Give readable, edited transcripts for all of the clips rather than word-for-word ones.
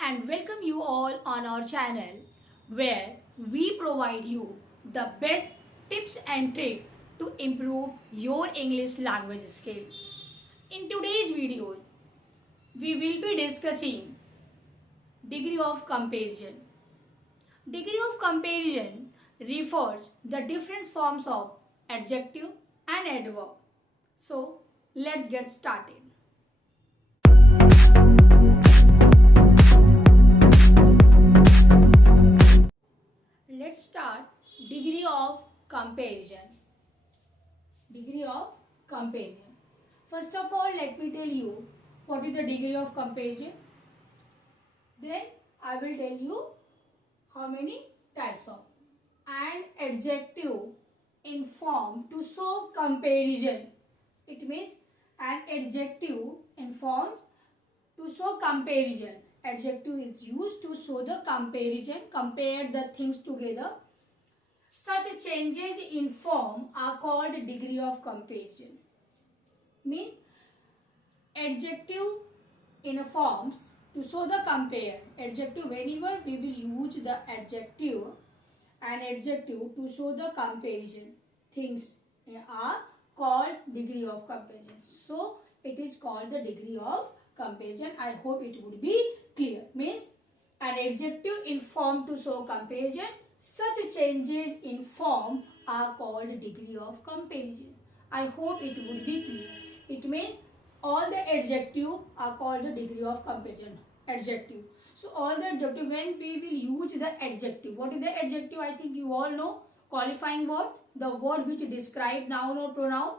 and welcome you all on our channel where we provide you the best tips and tricks to improve your English language skill. In today's video, we will be discussing degree of comparison. Degree of comparison refers the different forms of adjective and adverb. So, let's get started. Let's start degree of comparison. Degree of comparison. First of all, let me tell you what is the degree of comparison. Then I will tell you how many types of. An adjective in form to show comparison. It means an adjective in form to show comparison. Adjective is used to show the comparison, compare the things together. Such changes in form are called degree of comparison. Means adjective in a forms to show the compare. Adjective, whenever we will use the adjective, an adjective to show the comparison, things are called degree of comparison. So it is called the degree of comparison. I hope it would be clear. Means an adjective in form to show comparison. Such changes in form are called degree of comparison. I hope it would be clear. It means all the adjective are called the degree of comparison. Adjective. So all the adjective, when we will use the adjective. What is the adjective? I think you all know. Qualifying word. The word which describe noun or pronoun.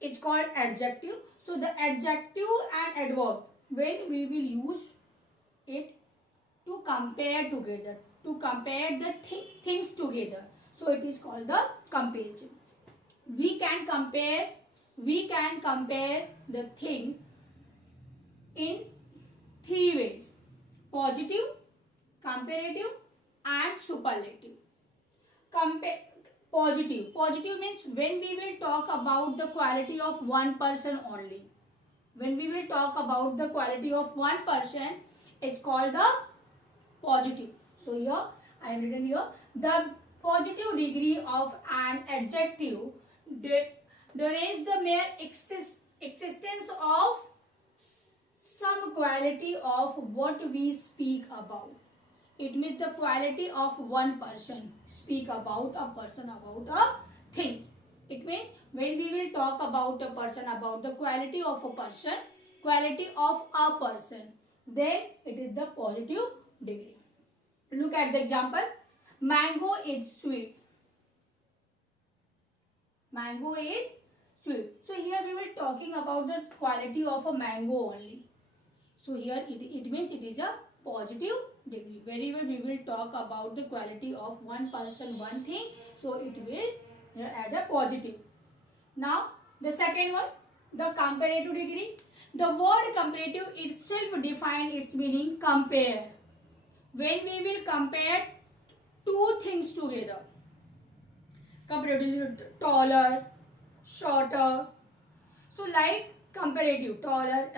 It's called adjective. So the adjective and adverb, when we will use it to compare together, to compare the things together, so it is called the comparison. We can compare the thing in three ways: positive, comparative and superlative. Positive means when we will talk about the quality of one person only. When we will talk about the quality of one person, it's called the positive. So here I have written here the positive degree of an adjective denotes the mere existence of some quality of what we speak about. It means the quality of one person. Speak about a person, about a thing. It means when we will talk about a person, about the quality of a person, then it is the positive degree. Look at the example. Mango is sweet. Mango is sweet. So here we will talking about the quality of a mango only. So here it means it is a positive degree. Wherever we will talk about the quality of one person, one thing, so it will as a positive. Now the second one, the comparative degree. The word comparative itself defines its meaning compare. When we will compare two things together, comparative, taller, shorter. So like comparative, taller,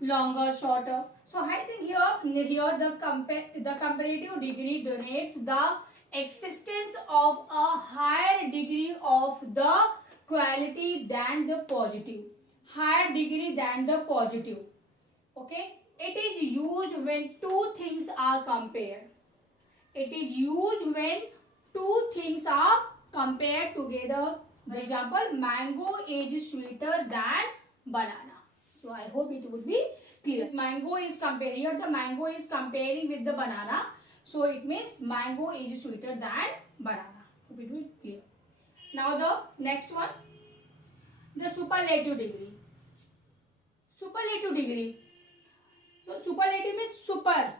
longer, shorter. So I think here the comparative degree denotes the existence of a higher degree of the quality than the positive. Higher degree than the positive. Okay. It is used when two things are compared. It is used when two things are compared together. For example, mango is sweeter than banana. So I hope it would be clear. Mango is compared. Here the mango is comparing with the banana. So it means mango is sweeter than banana. Hope it will be clear. Now the next one, the superlative degree. Superlative degree. So superlative means super.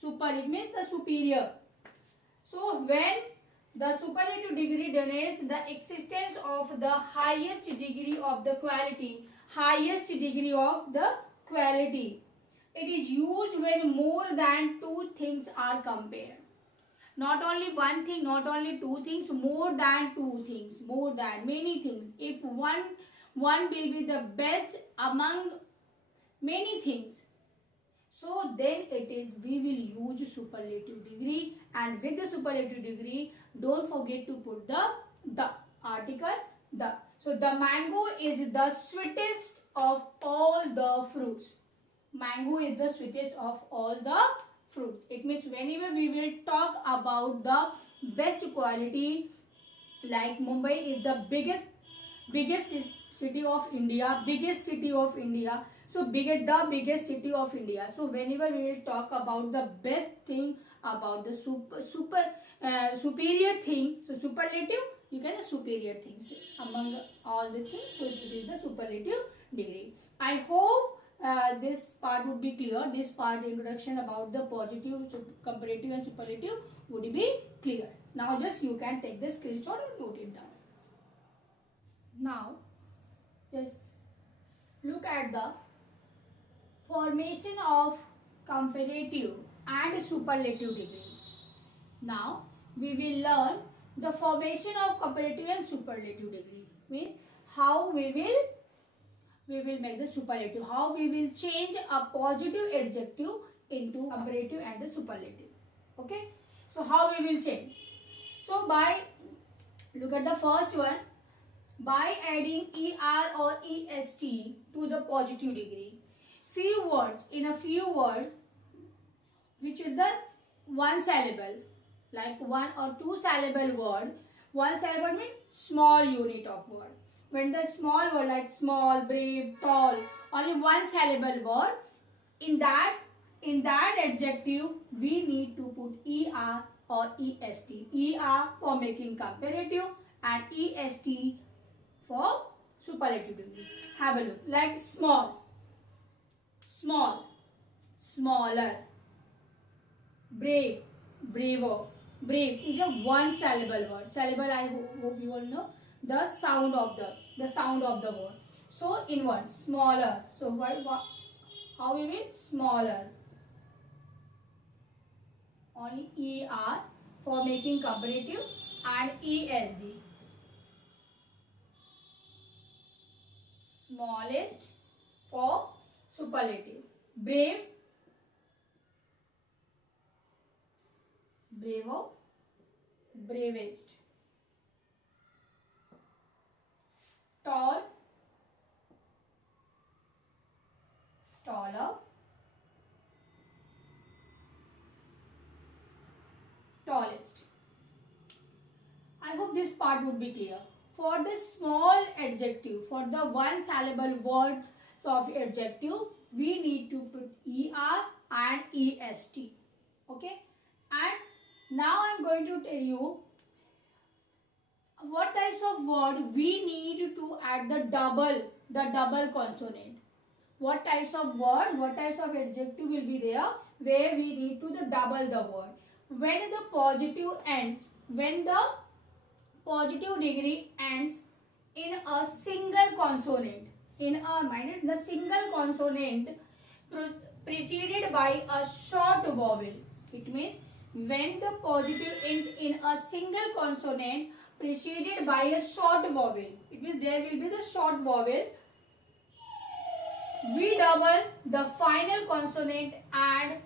Super, it means the superior. So when the superlative degree denotes the existence of the highest degree of the quality, it is used when more than two things are compared. Not only one thing, not only two things, more than two things, more than many things. If one will be the best among many things, So then we will use superlative degree, and with the superlative degree, don't forget to put the article the. So the mango is the sweetest of all the fruits. Mango is the sweetest of all the fruits. It means whenever we will talk about the best quality, like Mumbai is the biggest city of India, biggest city of India. So the biggest city of India. So whenever we will talk about the best thing, about the superior thing, so superlative, you can say superior things among all the things. So it is the superlative degree. I hope this part would be clear. This part introduction about the positive, comparative and superlative would be clear. Now just you can take the screenshot or note it down. Now just look at the formation of comparative and superlative degree. Now we will learn the formation of comparative and superlative degree. Mean how we will make the superlative, how we will change a positive adjective into comparative and the superlative. Okay, so how we will change? So by look at the first one, by adding er or est to the positive degree. In a few words which is the one syllable, like one or two syllable word. One syllable means small unit of word. When the small word like small, brave, tall, only one syllable word, in that adjective we need to put er or est. Er for making comparative and est for superlative degree. Have a look. Like small, smaller. Brave, braver. Brave is a one syllable word. Syllable, I hope you all know the sound of the word. So in one, smaller. So how we will smaller? Only er for making comparative and est. Smallest for superlative. Brave, braver, bravest. Tall, taller, tallest. I hope this part would be clear. For the small adjective, for the one syllable words of adjective, we need to put er and est. Okay, and now I am going to tell you what types of word we need to add the double consonant. What types of word, what types of adjective will be there where we need to double the word. When the positive ends, when the positive degree ends in a single consonant. In our mind, the single consonant preceded by a short vowel. It means when the positive ends in a single consonant preceded by a short vowel. It means there will be the short vowel. We double the final consonant and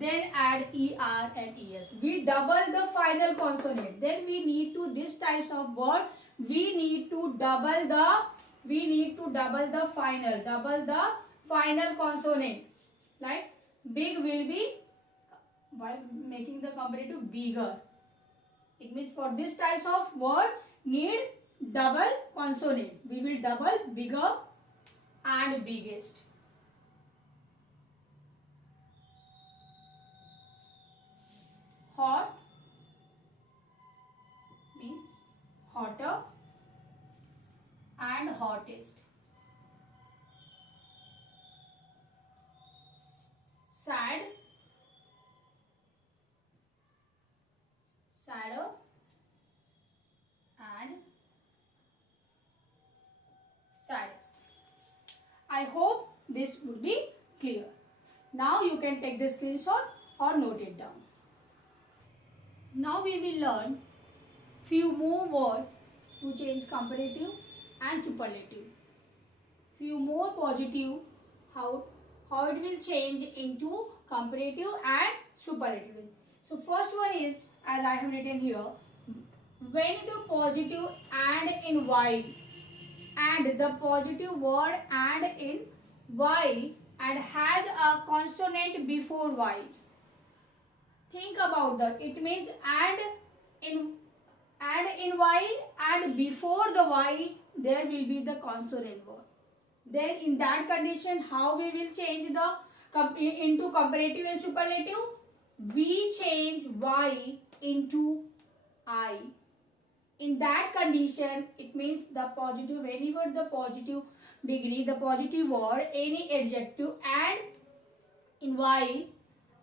then add er and es. We double the final consonant. Then we need to this types of word. We need to double the final consonant. Like big will be, while making the comparative, bigger. It means for this types of word need double consonant. We will double bigger and biggest. Hot means hotter and hottest. Sad, sadder and saddest. I hope this would be clear. Now you can take the screenshot or note it down. Now we will learn few more words to change comparative and superlative. Few more positive, how it will change into comparative and superlative. So first one is, as I have written here, when the positive and in y and the positive word and in y and has a consonant before y. Think about that. It means in y and before the y there will be the consonant word. Then in that condition, how we will change the into comparative and superlative? We change y into I. In that condition, it means the positive, whenever the positive degree, the positive word, any adjective and in y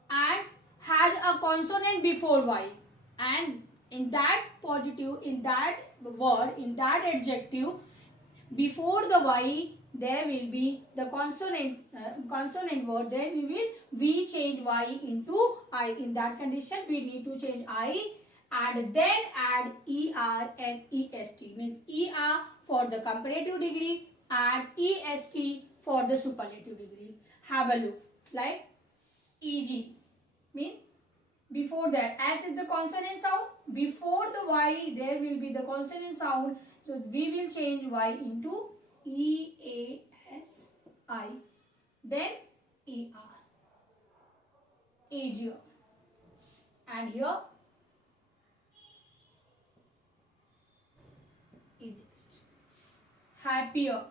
and has a consonant before y, and in that positive, in that word, in that adjective, before the y there will be the consonant word. Then we change y into I. In that condition, we need to change I and then add er and est, means er for the comparative degree and est for the superlative degree. Have a look, like eg means before that, as is the consonant sound, before the y there will be the consonant sound, so we will change y into easi, then er, easier, and here easiest, happier,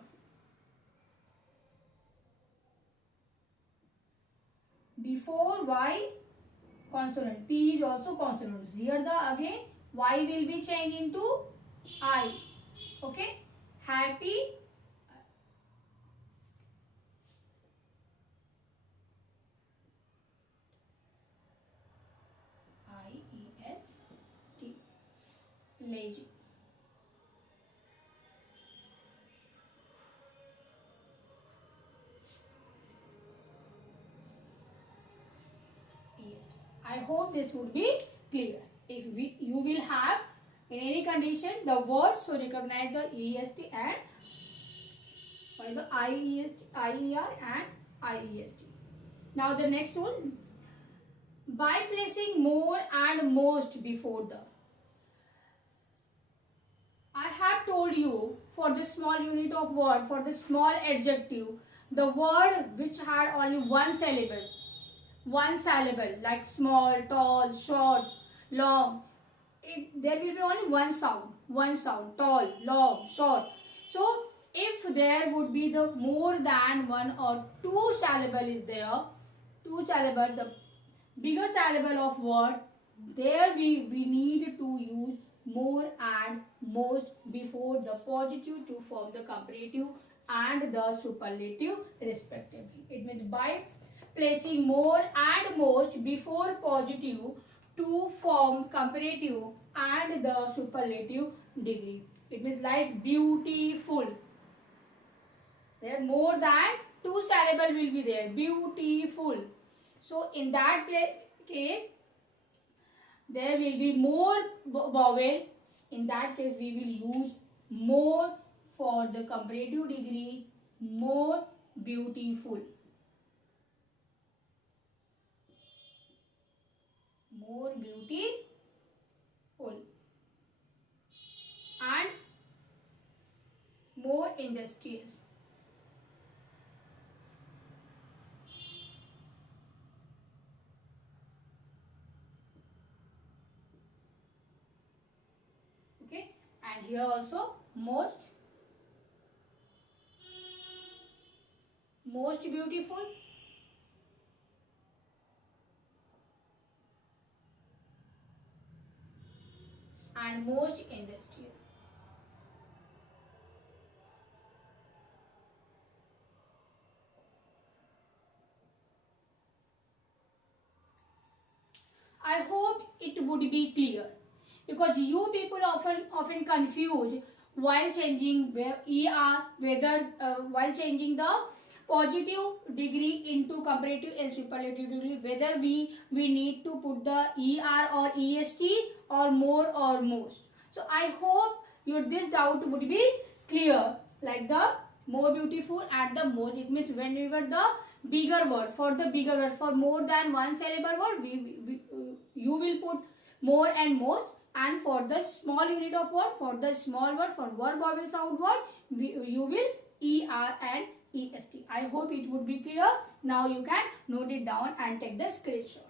before y consonant, p is also consonant, here the again y will be changed into I. Okay, happy, I-E-S-T, lazy. I hope this would be clear. If you will have in any condition the word, so recognize the est and by the iest, ier and iest. Now the next one, by placing more and most before the. I have told you for the small unit of word, for the small adjective, the word which had only one syllable like small, tall, short, long, there will be only one sound, tall, long, short. So if there would be the more than one or two syllable is there, the bigger syllable of word, there we need to use more and most before the positive to form the comparative and the superlative respectively. It means by placing more and most before positive to form comparative and the superlative degree. It means like beautiful. There more than two syllable will be there. Beautiful. So in that case, there will be more vowel. In that case, we will use more for the comparative degree. More beautiful. More beautiful. And more industrious. Okay, and here also most beautiful, and most industrial. I hope it would be clear, because you people often confuse while changing while changing the positive degree into comparative and superlative degree, whether we need to put the er or est or more or most. So I hope this doubt would be clear, like the more beautiful and the most. It means whenever the bigger word. For the bigger word, for more than one syllable word, you will put more and most. And for the small unit of word, for the small word, for verb vowel sound word, you will ER and EST. I hope it would be clear. Now you can note it down and take the screenshot.